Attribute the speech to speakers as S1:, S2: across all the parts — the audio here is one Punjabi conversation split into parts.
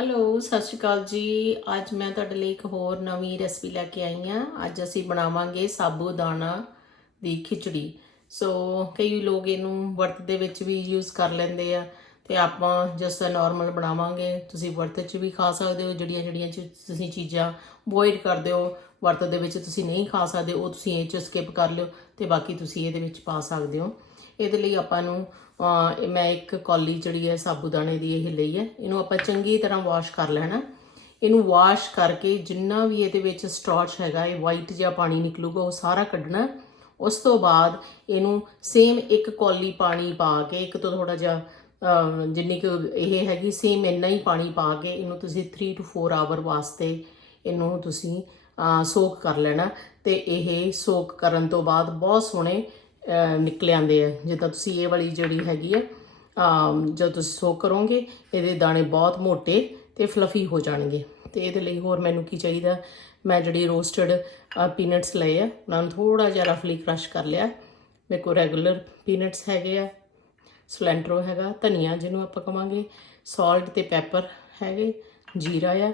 S1: ਹੈਲੋ ਸਤਿ ਸ਼੍ਰੀ ਅਕਾਲ ਜੀ। ਅੱਜ ਮੈਂ ਤੁਹਾਡੇ ਲਈ ਇੱਕ ਹੋਰ ਨਵੀਂ ਰੈਸਪੀ ਲੈ ਕੇ ਆਈ ਹਾਂ। ਅੱਜ ਅਸੀਂ ਬਣਾਵਾਂਗੇ ਸਾਬੂ ਦਾਣਾ ਦੀ ਖਿਚੜੀ। ਸੋ ਕਈ ਲੋਕ ਇਹਨੂੰ ਵਰਤ ਦੇ ਵਿੱਚ ਵੀ ਯੂਜ਼ ਕਰ ਲੈਂਦੇ ਆ ਤੇ ਆਪਾਂ ਜਸਟ ਨਾਰਮਲ ਬਣਾਵਾਂਗੇ। ਤੁਸੀਂ ਵਰਤ 'ਚ ਵੀ ਖਾ ਸਕਦੇ ਹੋ, ਜਿਹੜੀਆਂ ਜਿਹੜੀਆਂ ਚੀ- ਤੁਸੀਂ ਚੀਜ਼ਾਂ ਅਵੋਇਡ ਕਰਦੇ ਹੋ, ਵਰਤ ਦੇ ਵਿੱਚ ਤੁਸੀਂ ਨਹੀਂ ਖਾ ਸਕਦੇ, ਉਹ ਤੁਸੀਂ ਇਹ 'ਚ ਸਕਿਪ ਕਰ ਲਿਓ ਤੇ ਬਾਕੀ ਤੁਸੀਂ ਇਹਦੇ ਵਿੱਚ ਪਾ ਸਕਦੇ ਹੋ। ਇਹਦੇ ਲਈ ਆਪਾਂ ਨੂੰ ਮੈਂ ਇੱਕ ਕੌਲੀ ਜਿਹੜੀ ਹੈ ਸਾਬੂਦਾਣੇ ਦੀ ਇਹ ਲਈ ਹੈ। ਇਹਨੂੰ ਆਪਾਂ ਚੰਗੀ ਤਰ੍ਹਾਂ ਵਾਸ਼ ਕਰ ਲੈਣਾ ਇਹਨੂੰ ਵਾਸ਼ ਕਰਕੇ ਜਿੰਨਾ ਵੀ ਇਹਦੇ ਵਿੱਚ ਸਟਾਰਚ ਹੈਗਾ, ਇਹ ਵਾਈਟ ਜਿਹਾ ਪਾਣੀ ਨਿਕਲੂਗਾ, ਉਹ ਸਾਰਾ ਕੱਢਣਾ ਉਸ ਤੋਂ ਬਾਅਦ ਇਹਨੂੰ ਸੇਮ ਇੱਕ ਕੌਲੀ ਪਾਣੀ ਪਾ ਕੇ, ਇੱਕ ਤੋਂ ਥੋੜਾ ਜਿਹਾ ਜਿੰਨੀ ਕੁ ਇਹ ਹੈਗੀ ਸੇਮ ਇੰਨਾ ਹੀ ਪਾਣੀ ਪਾ ਕੇ ਇਹਨੂੰ ਤੁਸੀਂ 3 ਟੂ 4 ਆਵਰ ਵਾਸਤੇ ਇਹਨੂੰ ਤੁਸੀਂ ਸੋਕ ਕਰ ਲੈਣਾ ਤੇ ਇਹ ਸੋਕ ਕਰਨ ਤੋਂ ਬਾਅਦ ਬਹੁਤ ਸੋਹਣੇ ਨਿਕਲ ਆਉਂਦੇ ਆ। ਜਿੱਦਾਂ ਤੁਸੀਂ ਇਹ ਵਾਲੀ ਜਿਹੜੀ ਹੈਗੀ ਆ ਜਦੋਂ ਤੁਸੀਂ ਸੋ ਕਰੋਗੇ, ਇਹਦੇ ਦਾਣੇ ਬਹੁਤ ਮੋਟੇ ਤੇ ਫਲਫੀ ਹੋ ਜਾਣਗੇ। ਤੇ ਇਹਦੇ ਲਈ ਹੋਰ ਮੈਨੂੰ ਕੀ ਚਾਹੀਦਾ? ਮੈਂ ਜਿਹੜੀ ਰੋਸਟਡ ਪੀਨਟਸ ਲਏ ਆ, ਉਹਨਾਂ ਨੂੰ ਥੋੜਾ ਜਿਹਾ ਰਫਲੀ ਕ੍ਰਸ਼ ਕਰ ਲਿਆ। ਮੇਰੇ ਕੋਲ ਰੈਗੂਲਰ ਪੀਨਟਸ ਹੈਗੇ ਆ ਸਲੈਂਟਰੋ ਹੈਗਾ, ਧਨੀਆ ਜਿਹਨੂੰ ਆਪਾਂ ਕਵਾਂਗੇ ਸਾਲਟ ਤੇ ਪੈਪਰ ਹੈਗੇ, ਜੀਰਾ ਆ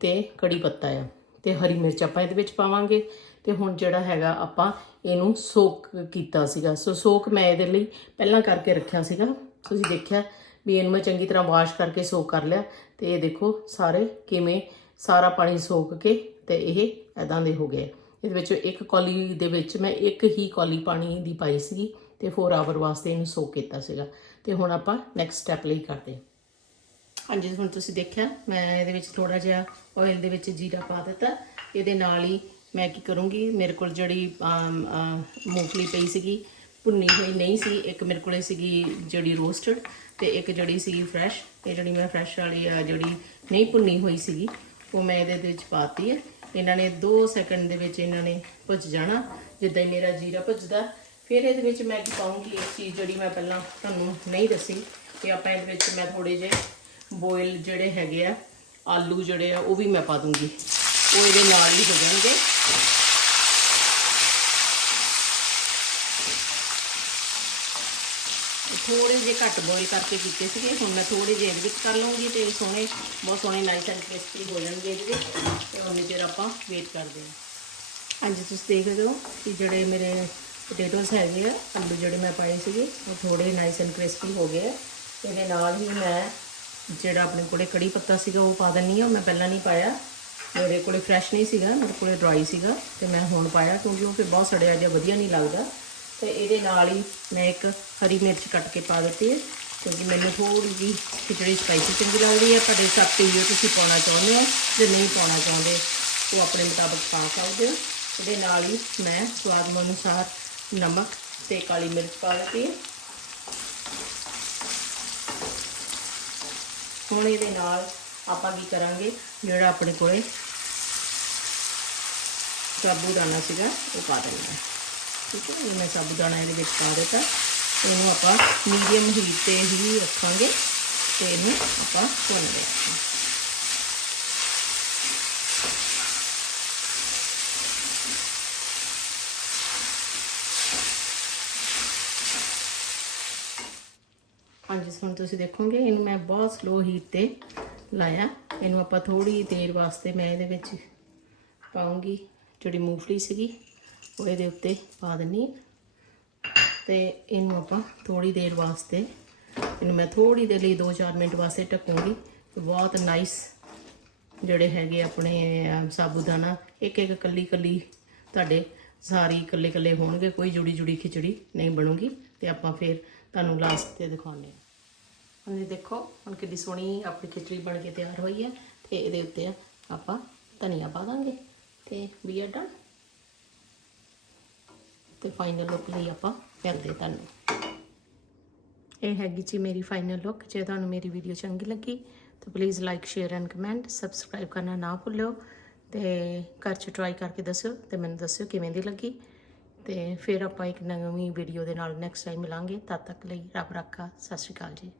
S1: ਤੇ ਕੜੀ ਪੱਤਾ ਆ। ਤੇ ਹਰੀ ਮਿਰਚ ਆਪਾਂ ਇਹਦੇ ਵਿੱਚ ਪਾਵਾਂਗੇ। ਤੇ ਹੁਣ ਜਿਹੜਾ ਹੈਗਾ ਆਪਾਂ ਇਹਨੂੰ ਸੋਕ ਕੀਤਾ ਸੀਗਾ। ਸੋ ਸੋਕ ਮੈਂ ਇਹਦੇ ਲਈ ਪਹਿਲਾਂ ਕਰਕੇ ਰੱਖਿਆ ਸੀਗਾ। ਤੁਸੀਂ ਦੇਖਿਆ ਵੀ ਇਹਨੂੰ ਮੈਂ ਚੰਗੀ ਤਰ੍ਹਾਂ ਵਾਸ਼ ਕਰਕੇ ਸੋਕ ਕਰ ਲਿਆ ਤੇ ਇਹ ਦੇਖੋ ਸਾਰੇ ਕਿਵੇਂ ਸਾਰਾ ਪਾਣੀ ਸੋਕ ਕੇ ਤੇ ਇਹ ਐਦਾਂ ਦੇ ਹੋ ਗਏ। ਇਹਦੇ ਵਿੱਚ ਇੱਕ ਕੌਲੀ ਦੇ ਵਿੱਚ ਮੈਂ ਇੱਕ ਹੀ ਕੌਲੀ ਪਾਣੀ ਦੀ ਪਾਈ ਸੀਗੀ ਤੇ 4 ਆਵਰ ਵਾਸਤੇ ਇਹਨੂੰ ਸੋਕ ਕੀਤਾ ਸੀਗਾ। ਤੇ ਹੁਣ ਆਪਾਂ ਨੈਕਸਟ ਸਟੈਪ ਲਈ ਕਰਦੇ ਹਾਂ। ਹਾਂਜੀ, ਹੁਣ ਤੁਸੀਂ ਦੇਖਿਆ ਮੈਂ ਇਹਦੇ ਵਿੱਚ ਥੋੜਾ ਜਿਹਾ ਆਇਲ ਦੇ ਵਿੱਚ ਜੀਰਾ ਪਾ ਦਿੱਤਾ। ਇਹਦੇ ਨਾਲ ਹੀ ਮੈਂ ਕੀ ਕਰੂੰਗੀ? ਮੇਰੇ ਕੋਲ ਜਿਹੜੀ ਮੂੰਗਫਲੀ ਪਈ ਸੀਗੀ, ਭੁੰਨੀ ਹੋਈ ਨਹੀਂ ਸੀ, ਇੱਕ ਮੇਰੇ ਕੋਲੇ ਸੀਗੀ ਜਿਹੜੀ ਰੋਸਟਡ ਤੇ ਇੱਕ ਜਿਹੜੀ ਸੀਗੀ ਫਰੈਸ਼ ਇਹ ਜਿਹੜੀ ਮੈਂ ਫਰੈਸ਼ ਵਾਲੀ ਆ ਜਿਹੜੀ ਨਹੀਂ ਭੁੰਨੀ ਹੋਈ ਸੀਗੀ, ਉਹ ਮੈਂ ਇਹਦੇ ਵਿੱਚ ਪਾਤੀ ਹੈ। ਇਹਨਾਂ ਨੇ 2 ਸੈਕਿੰਡ ਦੇ ਵਿੱਚ ਇਹਨਾਂ ਨੇ ਭੁੱਜ ਜਾਣਾ, ਜਿੱਦਾਂ ਹੀ ਮੇਰਾ ਜੀਰਾ ਭੁੱਜਦਾ। ਫਿਰ ਇਹਦੇ ਵਿੱਚ ਮੈਂ ਕੀ ਪਾਉਂਗੀ ਇੱਕ ਚੀਜ਼ ਜਿਹੜੀ ਮੈਂ ਪਹਿਲਾਂ ਤੁਹਾਨੂੰ ਨਹੀਂ ਦੱਸੀ ਕਿ ਆਪਾਂ ਇਹਦੇ ਵਿੱਚ ਮੈਂ ਥੋੜੇ ਜਿਹੇ ਬੋਇਲ ਜਿਹੜੇ ਹੈਗੇ ਆ, ਆਲੂ ਜਿਹੜੇ ਆ, ਉਹ ਵੀ ਮੈਂ ਪਾ ਦੂੰਗੀ। ਉਹ ਇਹਦੇ ਨਾਲ ਹੀ ਹੋ ਜਾਣਗੇ। ਥੋੜੇ ਜਿਹੇ ਘੱਟ ਬੋਇਲ ਕਰਕੇ ਕੀਤੇ ਸੀਗੇ। ਹੁਣ ਮੈਂ ਥੋੜੇ ਜਿਹੇ ਇਹਦੇ ਵਿੱਚ ਕਰ ਲਵਾਂਗੀ ਤੇ ਸੋਹਣੇ, ਬਹੁਤ ਸੋਹਣੇ ਨਾਈਸ ਐਂਡ ਕ੍ਰਿਸਪੀ ਹੋ ਜਾਣਗੇ ਇਹਦੇ ਵਿੱਚ। ਤੇ ਉਹਨੇ ਚਿਰ ਆਪਾਂ ਵੇਟ ਕਰਦੇ ਹਾਂ। ਹਾਂਜੀ, ਤੁਸੀਂ ਦੇਖ ਰਹੇ ਹੋ ਕਿ ਜਿਹੜੇ ਮੇਰੇ ਪੋਟੇਟੋਸ ਹੈਗੇ ਆ, ਆਲੂ ਜਿਹੜੇ ਮੈਂ ਪਾਏ ਸੀਗੇ, ਉਹ ਥੋੜੇ ਨਾਈਸ ਐਂਡ ਕ੍ਰਿਸਪੀ ਹੋ ਗਏ ਇਹਦੇ ਨਾਲ ਹੀ ਮੈਂ ਜਿਹੜਾ ਆਪਣੇ ਕੋਲੇ ਕੜੀ ਪੱਤਾ ਸੀਗਾ, ਉਹ ਪਾ ਦਿੰਨੀ ਆ ਮੈਂ ਪਹਿਲਾਂ ਨਹੀਂ ਪਾਇਆ। ਮੇਰੇ ਕੋਲੇ ਫਰੈਸ਼ ਨਹੀਂ ਸੀਗਾ, ਮੇਰੇ ਕੋਲੇ ਡਰਾਈ ਸੀਗਾ ਤੇ ਮੈਂ ਹੁਣ ਪਾਇਆ ਕਿਉਂਕਿ ਉਹ ਫਿਰ ਬਹੁਤ ਸੜਿਆ ਜਿਹਾ ਵਧੀਆ ਨਹੀਂ ਲੱਗਦਾ। ਤੇ ਇਹਦੇ ਨਾਲ ਹੀ ਮੈਂ ਇੱਕ ਹਰੀ ਮਿਰਚ ਕੱਟ ਕੇ ਪਾ ਦਿੱਤੀ ਹੈ ਕਿਉਂਕਿ ਮੈਨੂੰ ਥੋੜੀ ਜਿਹੀ ਖਿਚੜੀ ਸਪਾਈਸੀ ਚੰਗੀ ਲੱਗਦੀ ਹੈ। ਤੁਹਾਡੇ ਹਿਸਾਬ ਤੇ ਹੀ ਤੁਸੀਂ ਪਾਉਣਾ ਚਾਹੁੰਦੇ ਹੋ, ਜੇ ਨਹੀਂ ਪਾਉਣਾ ਚਾਹੁੰਦੇ, ਉਹ ਆਪਣੇ ਮੁਤਾਬਕ ਪਾ ਸਕਦੇ ਹੋ। ਇਹਦੇ ਨਾਲ ਹੀ ਮੈਂ ਸਵਾਦ ਅਨੁਸਾਰ ਨਮਕ ਤੇ ਕਾਲੀ ਮਿਰਚ ਪਾ ਦਿੱਤੀ ਹੈ। ਹੁਣ ਇਹਦੇ ਨਾਲ ਆਪਾਂ ਕੀ ਕਰਾਂਗੇ, ਜਿਹੜਾ ਆਪਣੇ ਕੋਲੇ ਸਾਬੂਦਾਨਾ ਸੀਗਾ, ਉਹ ਪਾ ਦੇਣਾ ਹੈ। ਠੀਕ ਹੈ ਇਹ ਮੈਂ ਸਾਬੂਦਾਨਾ ਇਹਦੇ ਵਿੱਚ ਪਾ ਦਿੱਤਾ। ਇਹਨੂੰ ਆਪਾਂ ਮੀਡੀਅਮ ਹੀਟ ਤੇ ਹੀ ਰੱਖਾਂਗੇ ਤੇ ਇਹਨੂੰ ਆਪਾਂ ਭੁੰਨ ਲਿਆ ਹਾਂਜੀ ਹੁਣ ਤੁਸੀਂ ਦੇਖੋਗੇ, ਇਹਨੂੰ ਮੈਂ ਬਹੁਤ ਸਲੋ ਹੀਟ ਤੇ ਲਾਇਆ। ਇਹਨੂੰ ਆਪਾਂ ਥੋੜੀ ਦੇਰ ਵਾਸਤੇ ਮੈਂ ਇਹਦੇ ਵਿੱਚ ਪਾਉਂਗੀ। ਜਿਹੜੀ ਮੂੰਗਫਲੀ ਸੀਗੀ ਉਹ ਇਹਦੇ ਉੱਤੇ ਪਾ ਦਿੰਨੀ ਤੇ ਇਹਨੂੰ ਆਪਾਂ ਥੋੜੀ ਦੇਰ ਵਾਸਤੇ ਇਹਨੂੰ ਮੈਂ ਥੋੜੀ ਦੇਰ ਲਈ 2-4 ਮਿੰਟ ਵਾਸਤੇ ਢੱਕੂੰਗੀ। ਬਹੁਤ ਨਾਈਸ ਜਿਹੜੇ ਹੈਗੇ ਆਪਣੇ ਅਹ, ਸਾਬੂਦਾਨਾ ਇੱਕ ਇੱਕ ਕੱਲੀ ਕੱਲੀ ਤੁਹਾਡੇ ਸਾਰੀ ਇਕੱਲੇ ਇਕੱਲੇ ਹੋਣਗੇ ਕੋਈ ਜੁੜੀ ਜੁੜੀ ਖਿਚੜੀ ਨਹੀਂ ਬਣੂਗੀ। ਤੇ ਆਪਾਂ ਫਿਰ ਤੁਹਾਨੂੰ ਲਾਸਟ ਤੇ ਦਿਖਾਉਂਦੇ ਹਾਂ। ਹੁਣ ਦੇਖੋ ਹੁਣ ਕਿੰਨੀ ਸੋਹਣੀ ਆਪਣੀ ਖਿਚੜੀ ਬਣ ਕੇ ਤਿਆਰ ਹੋਈ ਹੈ। ਤੇ ਇਹਦੇ ਉੱਤੇ ਆਪਾਂ ਧਨੀਆ ਪਾ ਦਾਂਗੇ। ਤੇ ਵੀ ਆ ਡਨ ਤੇ ਫਾਈਨਲ ਲੁੱਕ ਲਈ ਆਪਾਂ ਕਰਦੇ ਤੁਹਾਨੂੰ। ਇਹ ਹੈਗੀ ਜੀ ਮੇਰੀ ਫਾਈਨਲ ਲੁੱਕ ਜੇ ਤੁਹਾਨੂੰ ਮੇਰੀ ਵੀਡੀਓ ਚੰਗੀ ਲੱਗੀ, ਤਾਂ please like share and comment subscribe ਕਰਨਾ ਨਾ ਭੁੱਲਿਓ। ਤੇ ਘਰ 'ਚ ਟਰਾਈ ਕਰਕੇ ਦੱਸਿਓ ਤੇ ਮੈਨੂੰ ਦੱਸਿਓ ਕਿਵੇਂ ਦੀ ਲੱਗੀ। ਤੇ ਫਿਰ ਆਪਾਂ ਇੱਕ ਨਵੀਂ ਵੀਡੀਓ ਦੇ ਨਾਲ ਨੈਕਸਟ ਟਾਈਮ ਮਿਲਾਂਗੇ। ਤਦ ਤੱਕ ਲਈ ਰੱਬ ਰੱਖਾ। ਸਤਿ ਸ਼੍ਰੀ ਅਕਾਲ ਜੀ।